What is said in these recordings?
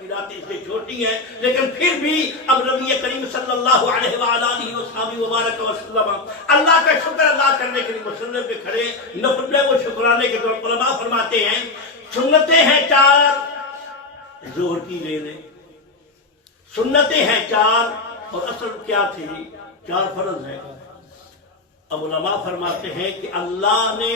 کی راتیں اس سے چھوٹی ہیں، لیکن پھر بھی اب نبی کریم صلی اللہ علیہ وآلہ وبارک وسلم اللہ کا شکر ادا کرنے کے لیے مسلم پہ کھڑے، نفل میں وہ شکرانے کے طور پر علماء فرماتے ہیں سنتیں ہیں 4، ظہر کی لے لیں، سنتیں ہیں 4 اور اصل کیا تھی 4 فرض ہیں۔ اب علماء فرماتے ہیں کہ اللہ نے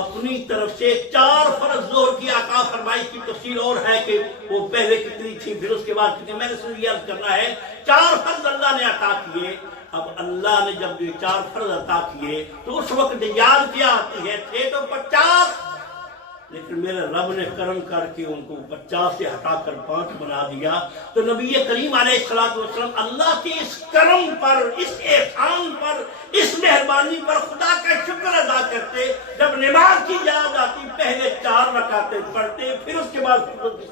اپنی طرف سے 4 فرض ظہر کی عطا فرمائی، کی تفصیل اور ہے کہ وہ پہلے کتنی تھی پھر اس کے بعد کتنی، میں نے صرف یہ عرض کرنا ہے 4 فرض اللہ نے عطا کیے۔ اب اللہ نے جب یہ 4 فرض عطا کیے تو اس وقت یاد کیا آتی ہے، تھے تو 50، لیکن میرے رب نے کرم کر کے ان کو 50 سے ہٹا کر 5 بنا دیا۔ تو نبی کریم علیہ السلام اللہ کے اس کرم پر، اس احسان پر، اس مہربانی پر خدا کا شکر ادا کرتے۔ جب نماز کی یاد آتی پہلے 4 رکعتیں پڑھتے، پھر اس کے بعد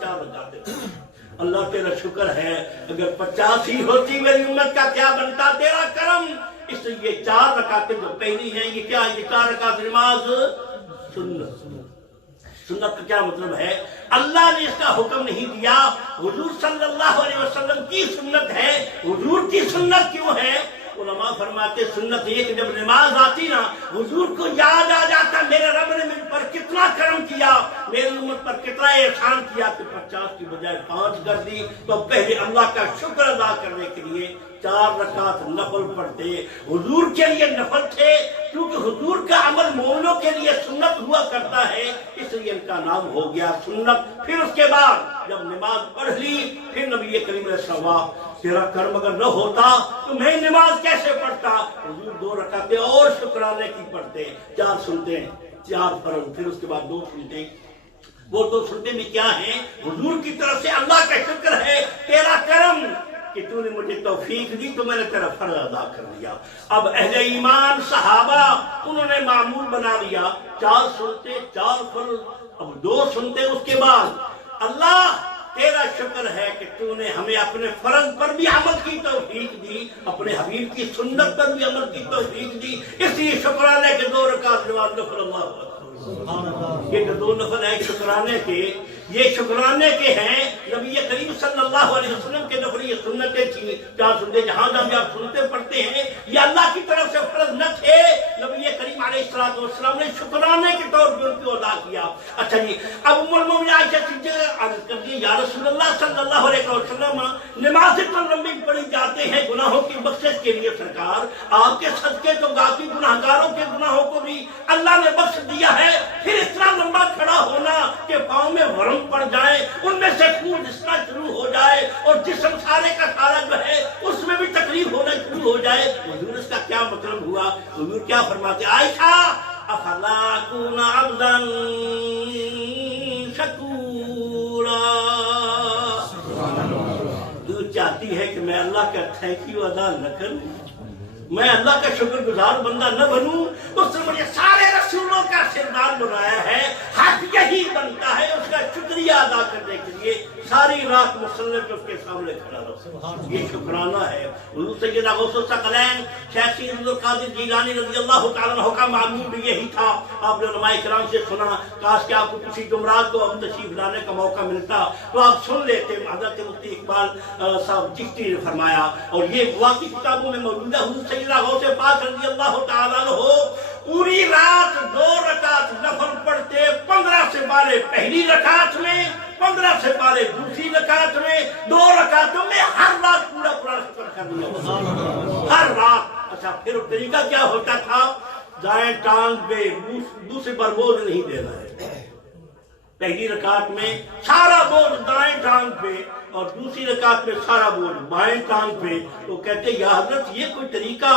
4 رکعتیں پڑھتے۔ اللہ تیرا شکر ہے، اگر 50 ہی ہوتی میری امت کا کیا بنتا، تیرا کرم۔ اس لیے یہ 4 رکعتیں جو پہلی ہیں یہ کیا ہے، یہ 4 رکعت نماز سنت۔ سنت کا کیا مطلب ہے، اللہ نے اس کا حکم نہیں دیا، حضور صلی اللہ علیہ وسلم کی سنت ہے۔ حضور کی سنت کیوں ہے؟ علماء فرماتے سنت یہ کہ جب نماز آتی نا حضور کو یاد آ جاتا میرے رب نے مجھ پر کتنا کرم کیا، میری امت پر کتنا احسان کیا کہ 50 کی بجائے 5 کر دی۔ تو پہلے اللہ کا شکر ادا کرنے کے لیے 4 رکعت نفل پڑھتے۔ حضور کے لیے نفل تھے کیونکہ حضور کا عمل مومنوں کے لیے سنت ہوا کرتا ہے، اس لیے ان کا نام ہو گیا سنت۔ پھر اس کے بعد جب نماز پڑھ لی پھر نبی کریم علیہ السلام تیرا کرم اگر نہ ہوتا تو میں نماز کیسے پڑھتا، حضور 2 رکعتیں اور شکرانے کی پڑھتے، 4 سنتے 4 فرض، پھر اس کے بعد 2 سنتے۔ وہ 2 سنتے بھی کیا ہیں، حضور کی طرف سے اللہ کا شکر ہے، تیرا کرم کہ تو نے مجھے توفیق دی تو میں نے تیرا فرض ادا کر دیا۔ اب اہل ایمان صحابہ انہوں نے معمول بنا لیا، 4 سنتے 4 فرض، اب 2 سنتے۔ اس کے بعد اللہ تیرا شکر ہے کہ تو نے ہمیں اپنے فرض پر بھی عمل کی توفیق دی، اپنے حبیب کی سنت پر بھی عمل کی توفیق دی، اس لیے شکرانے کے 2 رکعت نماز نفل اللہ اکبر۔ یہ 2 نفل ہیں شکرانے کے، یہ شکرانے کے ہیں۔ نبی کریم صلی اللہ علیہ وسلم کے نفل یہ سنتیں تھیں، 4 سنتے، جہاں جہاں بھی آپ سنتے پڑھتے ہیں یہ اللہ کی طرف سے فرض نہ تھے، نبی کریم علیہ السلام نے شکرانے کے طور پر ان کو ادا کیا۔ اچھا جی، اب ام المومنین عائشہ صدیقہ عرض کرتی ہے یا رسول اللہ صلی اللہ علیہ وسلم نماز اتنا لمبی پڑھی جاتے ہیں گناہوں کی بخشش کے لیے، سرکار آپ کے صدقے تو باقی گناہگاروں کے گناہوں کو بھی اللہ نے بخش دیا ہے، پھر اتنا لمبا کھڑا ہونا کہ پاؤں میں ورم پڑ جائے، ان میں سے خون رسنا شروع ہو جائے اور جسم سارے کا سارا جو ہے اس میں بھی تکلیف ہونا شروع ہو جائے، حضور اس کا کیا مطلب ہوا؟ حضور کیا فرماتے عائشہ افلا اکون عبدا شکورا، تو چاہتی ہے کہ میں اللہ کا تھینک یو ادا نہ کروں، میں اللہ کا شکر گزار بندہ نہ بنوں؟ اس نے مجھے سارے رسولوں کا سردار بنایا ہے، حق یہی بنتا ہے اس کا شکریہ ادا کرنے کے لیے ساری رات مصلی پہ اس کے سامنے کھڑا رہو، یہ شکرانہ ہے۔ حضور سیدنا غوث الثقلین شیخ سید عبد القادر جیلانی رضی اللہ تعالیٰ عنہ کا معمول بھی یہی تھا۔ آپ نے علماء کرام سے سنا، کاش کہ آپ کو کسی جمعرات کو اب تشریف لانے کا موقع ملتا تو آپ سن لیتے۔ حضرت مفتی اقبال صاحب چشتی نے فرمایا اور یہ واقعی کتابوں میں موجود ہے، حضور سیدنا غوث پاک رضی اللہ تعالیٰ عنہ پوری رات 2 رکعت نفل پڑھتے، 15 سے 12 پہلی رکعت میں، 15 سے 12 دوسری رکعت میں، 2 رکعتوں میں ہر رات پورا قرآن ختم کر دیا، ہر رات۔ اچھا پھر طریقہ کیا ہوتا تھا، دائیں ٹانگ پہ دوسرے پر بوجھ نہیں دینا ہے، پہلی رکعت میں سارا بوجھ دائیں ٹانگ پہ اور دوسری رکعت میں سارا بوجھ بائیں ٹانگ پہ۔ تو کہتے یا حضرت یہ کوئی طریقہ،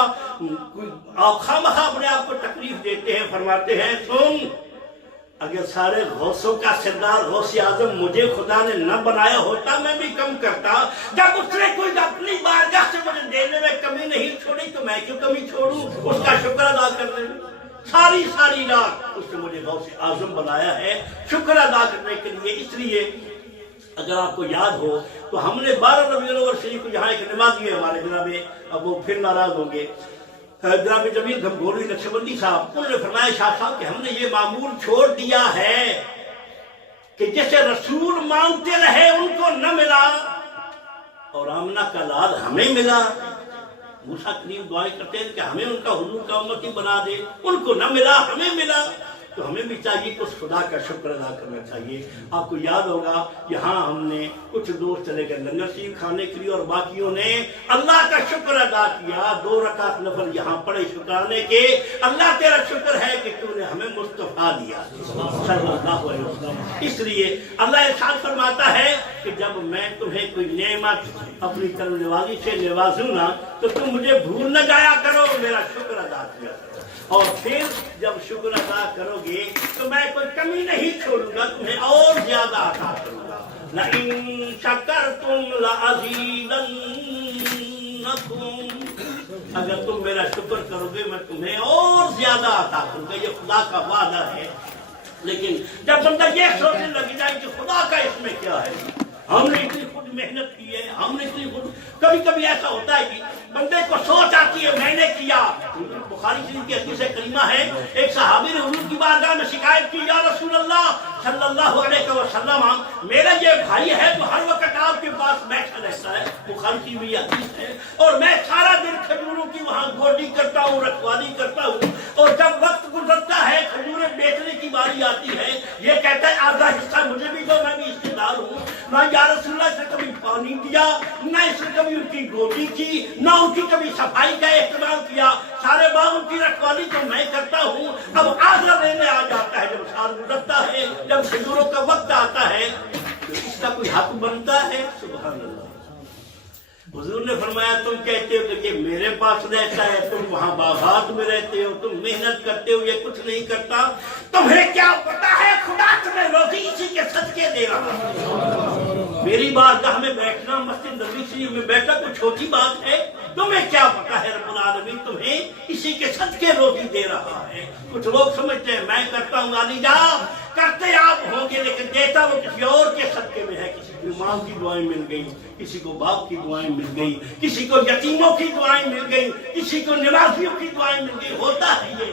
آپ خواہ اپنے آپ کو تکلیف دیتے ہیں۔ فرماتے ہیں سن، اگر سارے غوثوں کا سردار غوث اعظم مجھے خدا نے نہ بنایا ہوتا میں بھی کم کرتا، جب اس نے کوئی اپنی بارگاہ سے مجھے دینے میں کمی نہیں چھوڑی تو میں کیوں کمی چھوڑوں اس کا شکر ادا کرنے میں؟ ساری رات اس نے مجھے غوث اعظم بنایا ہے شکر ادا کرنے کے لیے۔ اس لیے اگر آپ کو یاد ہو تو ہم نے 12 ربیع الاول شریف کو یہاں ایک نمازی ہے ہمارے جناب، اب وہ پھر ناراض ہوں گے، جناب جمیل گھمگھوری نقشبندی صاحب، انہوں نے فرمایا شاہ صاحب کہ ہم نے یہ معمول چھوڑ دیا ہے کہ جیسے رسول مانگتے رہے ان کو نہ ملا اور آمنہ کا لال ہمیں ملا. موسیٰ کریم دعائیں کرتے ہیں کہ ہمیں ان کا حضور کا امتی بنا دے, ان کو نہ ملا ہمیں ملا. تو ہمیں بھی چاہیے کہ اس خدا کا شکر ادا کرنا چاہیے. آپ کو یاد ہوگا یہاں ہم نے کچھ دوست چلے گئے لنگر شریف کھانے کے لیے اور باقیوں نے اللہ کا شکر ادا کیا. 2 رکعت نفل یہاں پڑے شکرانے کے. اللہ تیرا شکر ہے کہ تو نے ہمیں مصطفیٰ دیا صلی اللہ علیہ وسلم. اس لیے اللہ ارشاد فرماتا ہے کہ جب میں تمہیں کوئی نعمت اپنی طرف نوازی سے نوازوں نا تو تم مجھے بھول نہ جایا کرو, میرا شکر ادا کیا کرو. اور پھر جب شکر ادا کرو گے تو میں کوئی کمی نہیں چھوڑوں گا, تمہیں اور زیادہ عطا کروں گا. لَإِن شَكَرْتُمْ لَأَزِيدَنَّكُمْ, اگر تم میرا شکر کرو گے میں تمہیں اور زیادہ عطا کروں گا. یہ خدا کا وعدہ ہے. لیکن جب بندہ یہ سوچنے لگ جائے کہ خدا کا اس میں کیا ہے, ہم نے اتنی خود محنت کی ہے, ہم نے اتنی خود, کبھی کبھی ایسا ہوتا ہے کہ بندے کو سوچ آتی ہے میں نے کیا. بخاری شریف کی حدیث کریمہ ہے, ایک صحابی نے حضور کی بارگاہ میں شکایت کی, یا رسول اللہ صلی اللہ علیہ وسلم میرا یہ بھائی ہے تو ہر وقت آپ کے پاس بیٹھا رہتا ہے, بخاری شریف یہ حدیث ہے, اور میں سارا دن کھجوروں کی وہاں گوڈی کرتا ہوں, رکھوالی کرتا ہوں, اور جب وقت گزرتا ہے کھجوریں بیچنے کی باری آتی ہے یہ کہتا ہے آدھا حصہ مجھے بھی دو, میں بھی حصے دار ہوں. نہ یا رسول اللہ سے کبھی پانی دیا, نہ اس نے کبھی ان کی گوڈی کی, نہ ان کی کبھی صفائی کا اہتمام کیا. سارے باغ ان کی رکھوالی تو میں کرتا ہوں. اب آدھا لینے آ جاتا ہے جب سال گزرتا ہے, جب کھجوروں کا وقت آتا ہے تو اس کا کوئی حق بنتا ہے. سبحان اللہ. حضور نے فرمایا تم کہتے ہو کہ یہ میرے پاس رہتا ہے, تم وہاں باغات میں رہتے ہو, تم محنت کرتے ہو, یہ کچھ نہیں کرتا. تمہیں کیا پتا ہے خدا تمہیں روزی اسی کے صدقے دے رہا ہے. میری بارگاہ میں بیٹھنا, مسجد نبوی شریف میں بیٹھنا کوئی چھوٹی بات ہے. تمہیں کیا پتا ہے رب العالمین تمہیں اسی کے صدقے روزی دے رہا ہے. کچھ لوگ سمجھتے ہیں میں کرتا ہوں, علی جا کرتے آپ ہوں گے لیکن دیتا وہ کسی اور کے صدقے میں ہے. کسی کو ماں کی دعائیں مل گئی, کسی کو باپ کی دعائیں مل گئی, کسی کو یتیموں کی دعائیں مل گئی, کسی کو نوازیوں کی دعائیں مل گئی. ہوتا ہے یہ.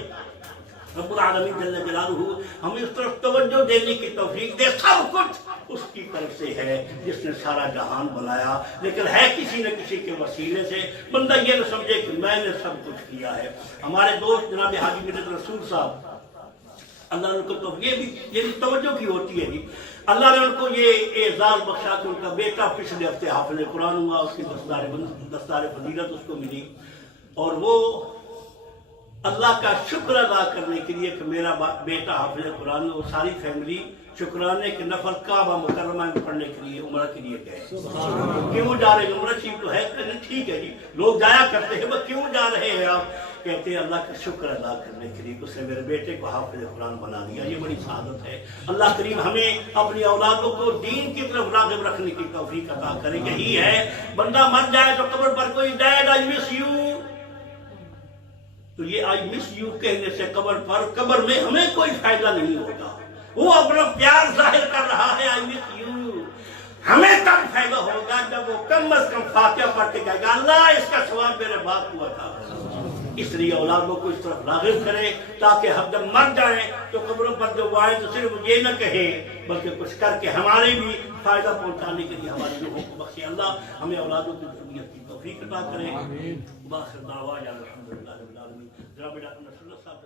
رب العالمین جل جلالہ ہمیں اس طرف توجہ دینے کی توفیق دے. سب کچھ اس کی طرف سے ہے جس نے سارا جہان بنایا, لیکن ہے کسی نہ کسی کے وسیلے سے. بندہ یہ نہ سمجھے کہ میں نے سب کچھ کیا ہے. ہمارے دوست جناب حاجی منت رسول صاحب, اللہ نے ان کو یہ بھی توجہ کی ہوتی ہے جی, اللہ نے ان کو یہ اعزاز بخشا کہ ان کا بیٹا پچھلے ہفتے حافظ قرآن ہوا, اس کی دستار فضیلت اس کو ملی, اور وہ اللہ کا شکر ادا کرنے کے لیے کہ میرا بیٹا حافظ قرآن, وہ ساری فیملی شکرانے کے نفل کعبہ مکرمہ میں پڑھنے کے لیے عمرہ کے لیے گئے. کیوں جا رہے ہیں؟ عمرہ شریف تو ہے, ٹھیک ہے جی لوگ جایا کرتے ہیں, بس کیوں جا رہے ہیں آپ؟ کہتے ہیں اللہ کا شکر ادا کرنے کے لیے اس نے میرے بیٹے کو حافظ قرآن بنا دیا. یہ بڑی سعادت ہے. اللہ کریم ہمیں اپنی اولادوں کو دین کی طرف راغب رکھنے کی توفیق عطا کرے. یہی ہے, بندہ مر جائے تو قبر پر کوئی ڈیڈ آئی مس یو, تو یہ آئی مس یو کہنے سے قبر میں ہمیں کوئی فائدہ نہیں ہوگا. وہ اپنا پیار ظاہر کر رہا ہے آئی مس یو, ہمیں تب فائدہ ہوگا جب وہ کم از کم فاتحہ پڑھ کے کہے گا اللہ اس کا ثواب میرے باپ ہوا تھا. اس لیے اولادوں کو اس طرف راغب کرے تاکہ ہم جب مر جائیں تو قبروں پر جو آئے تو صرف یہ نہ کہیں بلکہ کچھ کر کے ہمارے بھی فائدہ پہنچانے کے لیے ہماری روحوں کو بخشے. اللہ ہمیں اولادوں کی تربیت کی توفیق عطا کرے. باخر دعوانا الحمدللہ رب العالمین. جناب ڈاکٹر نصر اللہ صاحب